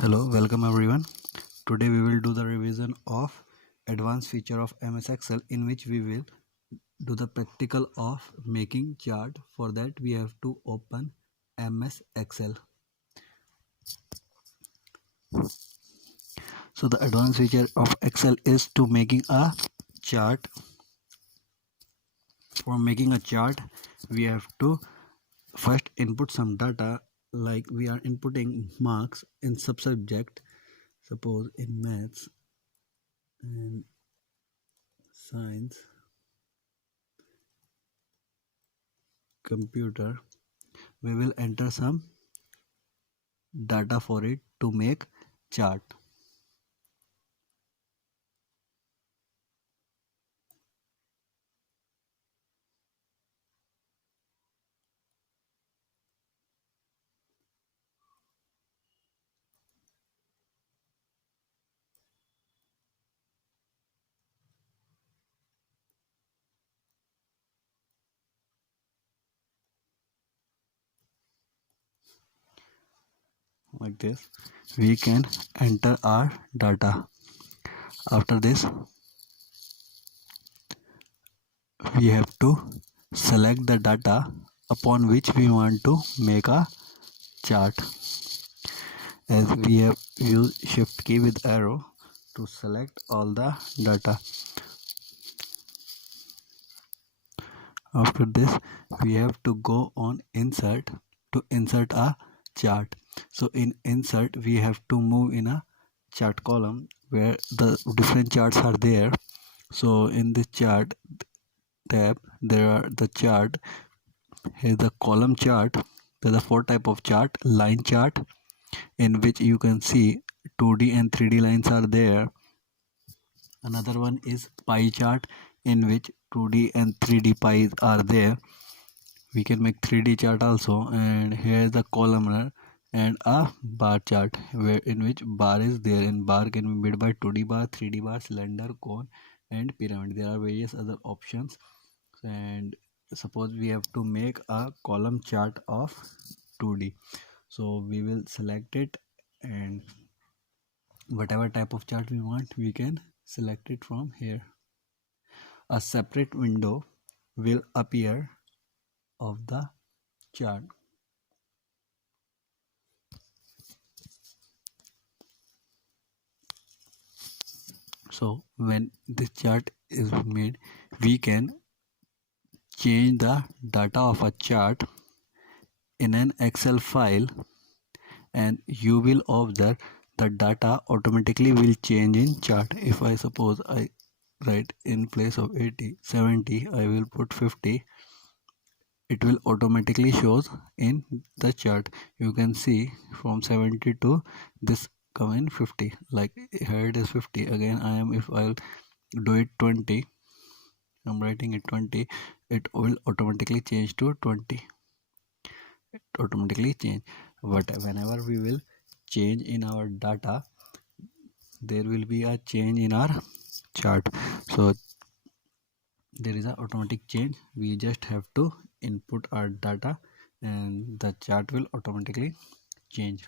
Hello, welcome everyone. Today we will do the revision of advanced feature of MS Excel in which we will do the practical of making chart. For that we have to open MS Excel. So the advanced feature of Excel is to making a chart. For making a chart we have to first input some data, like we are inputting marks in sub-subject, suppose in maths and science, computer. We will enter some data for it to make chart. Like this we can enter our data. After this we have to select the data upon which we want to make a chart. As we have used shift key with arrow to select all the data. After this we have to go on insert to insert a chart. So in insert we have to move in a chart column where the different charts are there. So in this chart tab there are the chart. Here the column chart. There are four type of chart. Line chart, in which you can see 2D and 3D lines are there. Another one is pie chart, in which 2D and 3D pies are there. We can make 3D chart also. And here is the columnar and a bar chart, where in which bar is there, and bar can be made by 2D bar, 3D bar, cylinder, cone and pyramid. There are various other options. And suppose we have to make a column chart of 2D, so we will select it, and whatever type of chart we want we can select it from here. A separate window will appear of the chart. So when this chart is made, we can change the data of a chart in an Excel file, and you will observe the data automatically will change in chart. If I suppose I write in place of 80 70, I will put 50, it will automatically shows in the chart. You can see from 70 to this come in 50, like here it is 50. Again I am, if I'll do it 20, I'm writing it 20, it will automatically change to 20. It automatically change. But whenever we will change in our data, there will be a change in our chart. So there is a automatic change. We just have to input our data and the chart will automatically change.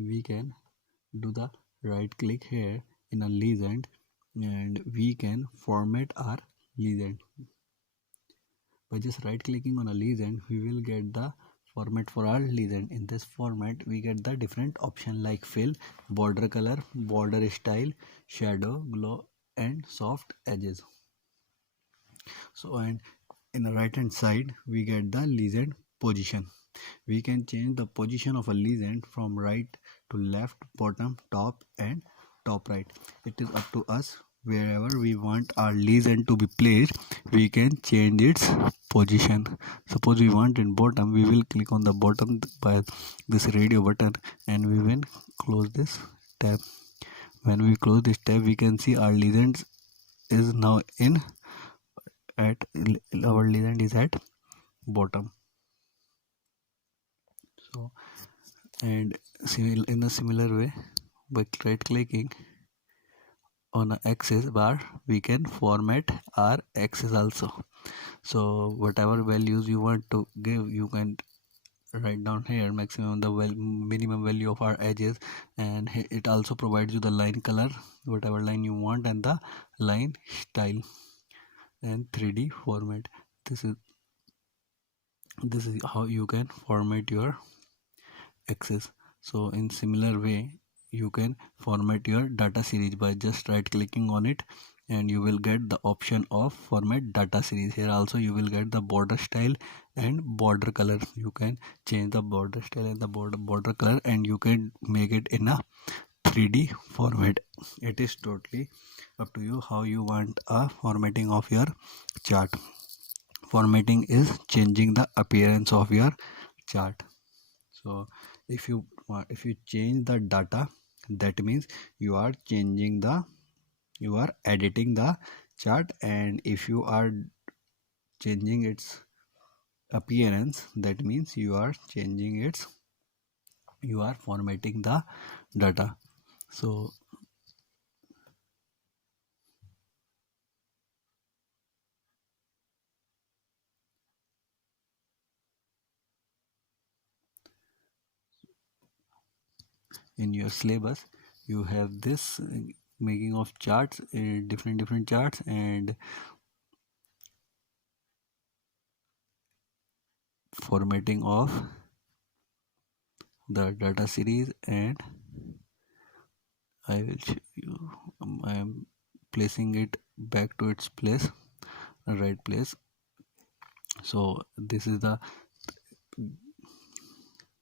We can do the right click here in a legend, and we can format our legend. By just right clicking on a legend, we will get the format for our legend. In this format we get the different option like fill, border color, border style, shadow, glow and soft edges. So, and in the right hand side we get the legend position. We can change the position of a legend from right to left, bottom, top and top right. It is up to us. Wherever we want our legend to be placed, we can change its position. Suppose we want in bottom, we will click on the bottom by this radio button and we will close this tab. When we close this tab, we can see our legend is now in at our legend is at bottom. So, and in a similar way, by right clicking on a axis bar, we can format our axis also. So whatever values you want to give, you can write down here maximum the minimum value of our edges, and it also provides you the line color, whatever line you want, and the line style and 3D format. This is how you can format your axis. So in similar way, you can format your data series by just right clicking on it, and you will get the option of format data series. Here also you will get the border style and border color. You can change the border style and the border color, and you can make it in a 3D format. It is totally up to you how you want a formatting of your chart. Formatting is changing the appearance of your chart. So if you change the data, that means you are editing the chart, and if you are changing its appearance, that means you are formatting the data. So in your syllabus you have this making of charts, different charts, and formatting of the data series, and I will show you. I am placing it back to its place, right place. So this is the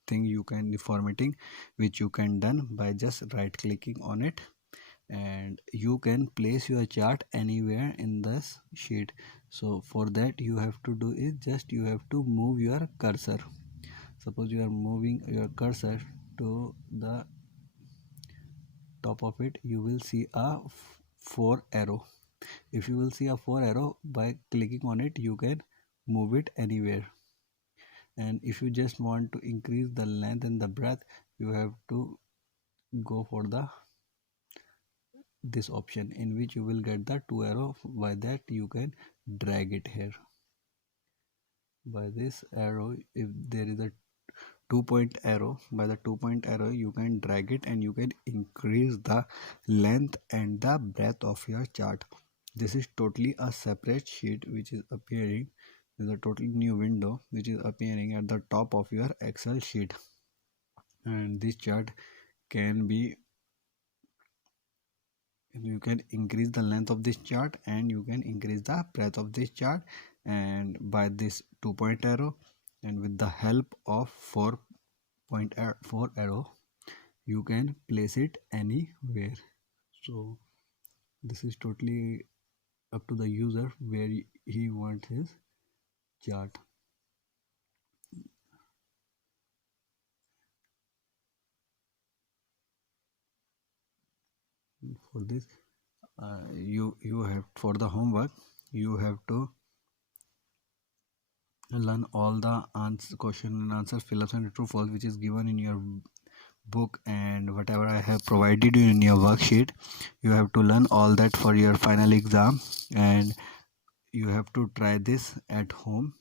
thing you can, the formatting which you can done by just right clicking on it, and you can place your chart anywhere in this sheet. So for that you have to do is just you have to move your cursor. Suppose you are moving your cursor to the top of it, you will see a 4 arrow. If you will see a 4 arrow, by clicking on it you can move it anywhere. And if you just want to increase the length and the breadth, you have to go for this option, in which you will get the 2 arrow. By that you can drag it here. By this arrow, if there is a 2-point arrow, by the 2-point arrow you can drag it, and you can increase the length and the breadth of your chart. This is totally a separate sheet which is appearing. There's a totally new window which is appearing at the top of your Excel sheet, and this chart can be, you can increase the length of this chart, and you can increase the breadth of this chart, and by this 2-point arrow, and with the help of 4 arrow, you can place it anywhere. So this is totally up to the user where he wants his chart. For this you have, for the homework, you have to learn all the question and answer, fill ups and true false which is given in your book, and whatever I have provided you in your worksheet. You have to learn all that for your final exam, and you have to try this at home.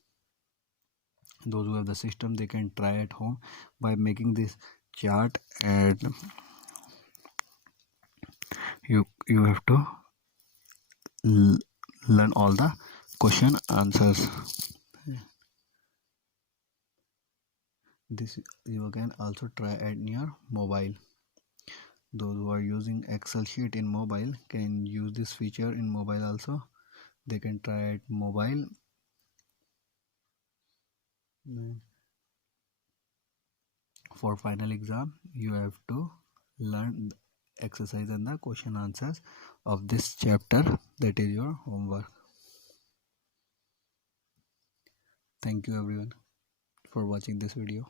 Those who have the system, they can try at home by making this chart, and you have to learn all the question answers. This you can also try at your mobile. Those who are using Excel sheet in mobile can use this feature in mobile also. They can try it mobile. For final exam, you have to learn the exercise and the question answers of this chapter. That is your homework. Thank you everyone for watching this video.